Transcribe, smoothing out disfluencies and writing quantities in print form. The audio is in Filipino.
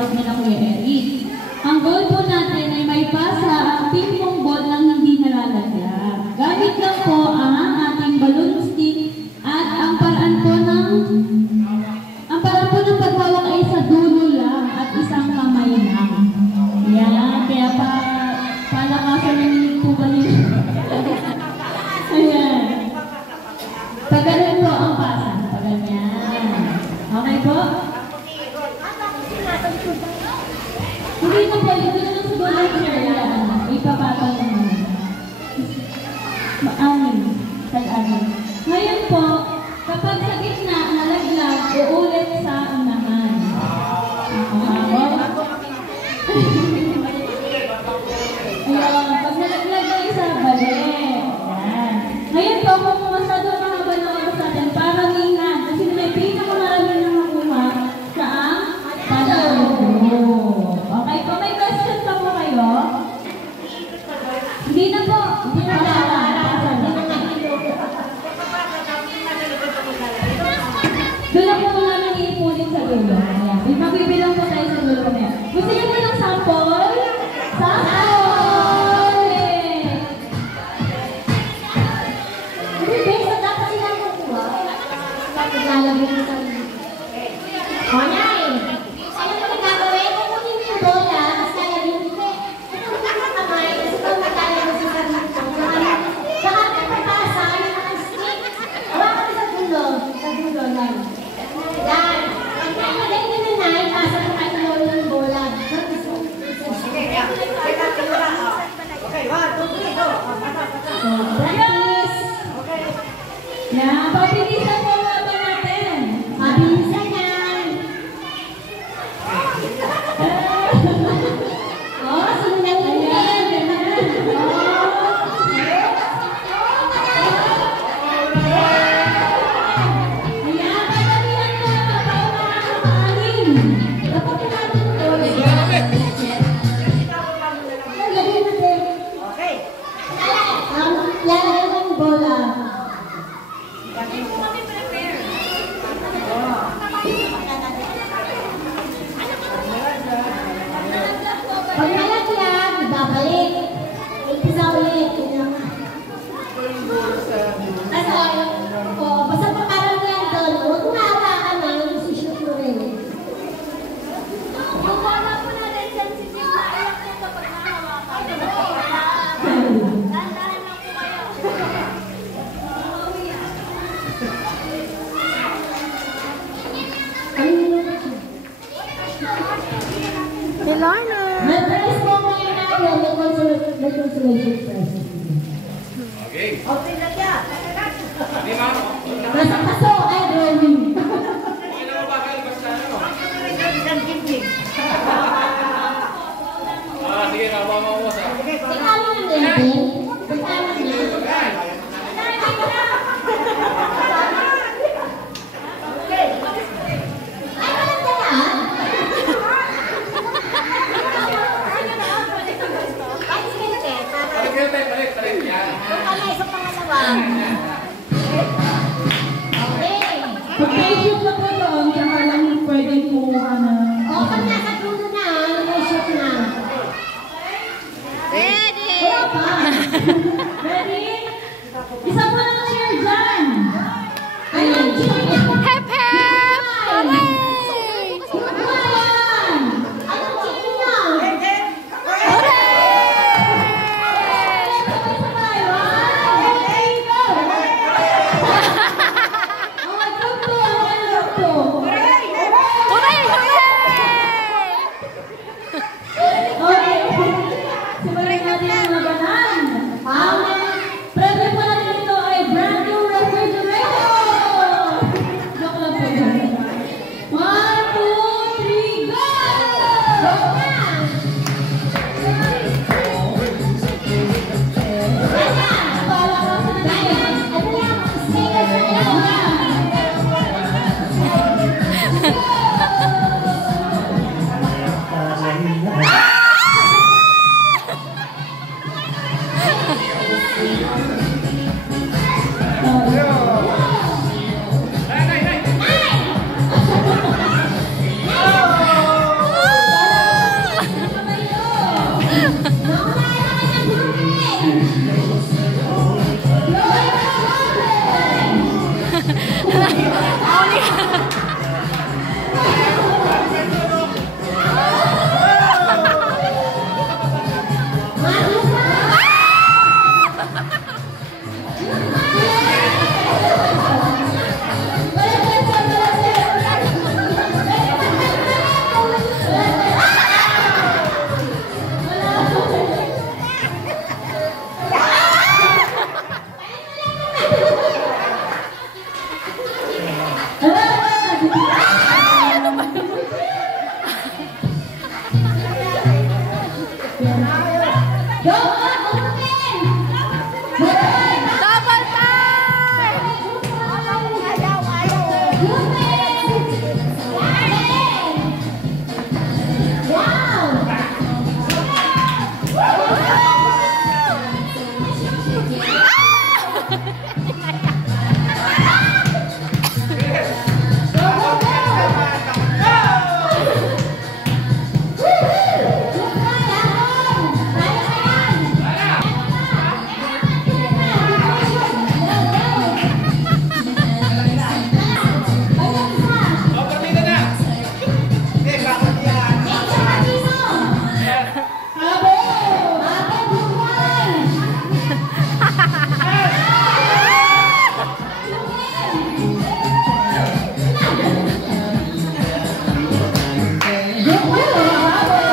shoutout nila Kuya Eric. Ang goal po natin ay may pasa ang ping-pong ball ng hindi nalalaglag. Gamit lang po ang ating balloon stick at ang paraan po ng paghawak ay sa dulo lang at isang kamay lang. Yan, kaya palakasan ng po ba niyo? Ayan. Pagano'n po ang pasa. Paganyan. Okay po? Hindi na po, ito na lang sa dulo. Ipapapal naman. Maanin. Tag-anin. Ngayon po, kapag sa gitna, nalaglag, uulit sa unahan. Ayan, pag nalaglag na isa, balik. Ayan. Ngayon po, kung masyado mahaba ng oras natin, parang ingat. Kasi may pinakamarami na makuha sa ang panalugo. Okay po, may question pa po kayo? Hindi na po. Hindi na po. Doon lang po namin iipunin sa dulo. Ayan. Magbibilang po tayo sa dulo na yan. Gusto niyo po ng sample? Sample! Hindi, besa dapat silang kukuha. Dapat lalagyan mo sa dulo. O, Nay! Alam mo na gagawin? Kukunin mo yung bola, tapos lalagyan mo. Ito ang kamay, kasi ito ang maglalagyan sa sarili. Saka pagpapasa, yung mga stick. Hawakan mo sa dulo. Sa dulo lang. Yan. Ang nalagay nyo na Nay, pasa mo kayo ng bola. Okay, 1, 2, 3, go. Practice. Yan, pabilisan po nga ba natin? Pabilisan yan. Sundan lang yan. Pag nalaglag, babalik. Isa ulit. Basta pa parang yan doon. Huwag mo hawakan na yung sushoot mo rin. Yung bola po natin sensitive na alam ko kapag nahawakan. Dahan-dahan lang po kayo. Milana! May prize po ngayon natin. May consolation prize. Okay. Open na siya. Di ba? Nasa kaso ay drawing. Okay na mabagal basta ano? Sige, nabawa mo sa. Ikalo ng level. Ikalo ng level. Ay, walang dalaan. Balik yan. Sa pangalawa. Okay. Pag-shoot na po doon, tsaka lang pwedeng kumuha na. O, pag nasa dulo na, may shoot na. Ready! Wala pa. Ready? Isa po lang cheer dyan. Ayun, cheer. Hep hep! Hooray! Ayan. Anong cheer niya? Hooray! Sabay-sabay. 1, 2, 3, go! Okay, group 2. Okay, group 2. Hooray! Hooray! Okay. Simulan natin ang labanan. Ang premyo po natin ito ay brand new refrigerator. Joke lang po yun. 1, 2, 3, go! Go na! Kaya, palakasan natin. Ano yan? Sticker tayo. Go on, uputin! Uputin! Double time! Oh, partida na. Hindi, bakit yan? Go!